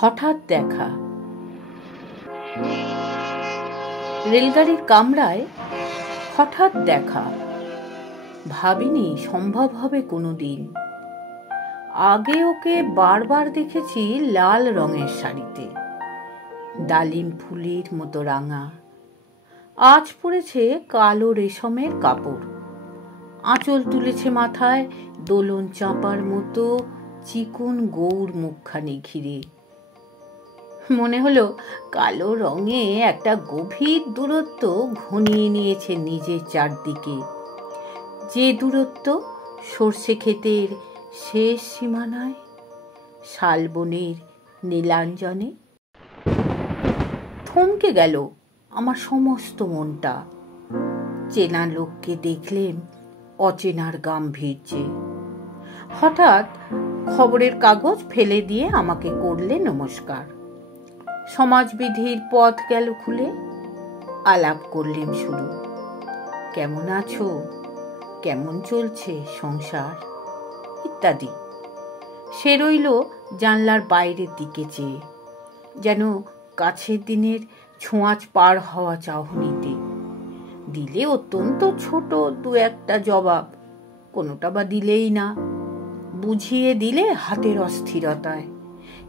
হঠাৎ দেখা। রেলগাড়ির কামরায় হঠাৎ দেখা। ভাবিনি সম্ভব হবে কোনোদিন। আগে ওকে বারবার দেখেছি লাল রঙের শাড়িতে, ডালিম ফুলের মতো রাঙা। আজ পরেছে কালো রেশমের কাপড়, আঁচল তুলেছে মাথায় দোলন চাঁপার মতো চিকন গৌর মুখখানি ঘিরে। মনে হলো কালো রঙে একটা গভীর দূরত্ব ঘনিয়ে নিয়েছে নিজের চারদিকে, যে দূরত্ব সর্ষে ক্ষেতের শেষ সীমানায়, শালবনের নীলাঞ্জনে। থমকে গেল আমার সমস্ত মনটা। চেনা লোককে দেখলেম অচেনার গাম্ভীর্যে। হঠাৎ খবরের কাগজ ফেলে দিয়ে আমাকে করলে নমস্কার। সমাজবিধির পথ গেল খুলে। আলাপ করলেন শুরু। কেমন আছো, কেমন চলছে সংসার, ইত্যাদি। সে রইল জানলার বাইরের দিকে চেয়ে, যেন কাছের দিনের ছোঁয়াচ পার হওয়া চাহনিতে। দিলে অত্যন্ত ছোট দু একটা জবাব, কোনোটা বা দিলেই না। বুঝিয়ে দিলে হাতের অস্থিরতায়।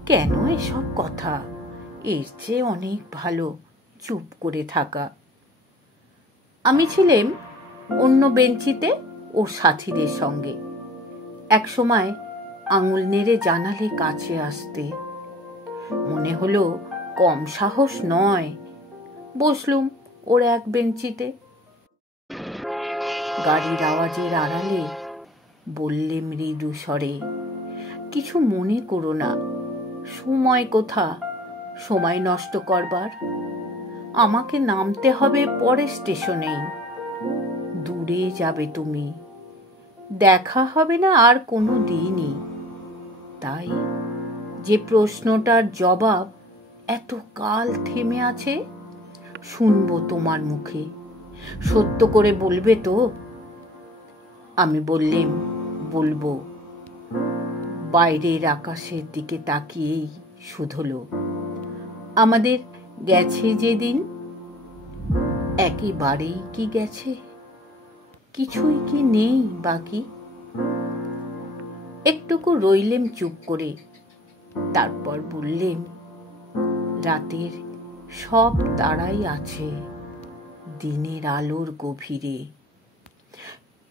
কেন এসব কথা, এর চেয়ে অনেক ভালো চুপ করে থাকা। আমি ছিলাম অন্য বেঞ্চিতে ওর সাথীদের সঙ্গে। এক সময় আঙুল নেড়ে জানালে কাছে আসতে। মনে হলো কম সাহস নয়। বসলুম ওর এক বেঞ্চিতে। গাড়ির আওয়াজের আড়ালে বললে মৃদু স্বরে, কিছু মনে করো না, সময় কোথা সময় নষ্ট করবার। আমাকে নামতে হবে পরের স্টেশনেই। দূরে যাবে তুমি, দেখা হবে না আর কোনো দিনই। তাই যে প্রশ্নটার জবাব এত কাল থেমে আছে, শুনবো তোমার মুখে। সত্য করে বলবে তো? আমি বললেম, বলবো। বাইরের আকাশের দিকে তাকিয়েই শুধলো, আমাদের গেছে যেদিন, একেবারেই কি গেছে? কিছুই কি নেই বাকি? একটুকু রইলেম চুপ করে। তারপর বললেম, রাতের সব তারাই আছে দিনের আলোর গভীরে।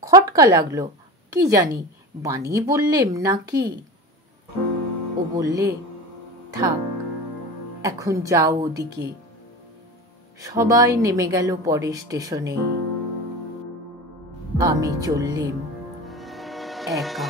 খটকা লাগলো, কি জানি বানিয়ে বললেম নাকি। ও বললে, থাক এখন যাও ওদিকে। সবাই নেমে গেল পরের স্টেশনে। আমি চললেম একা।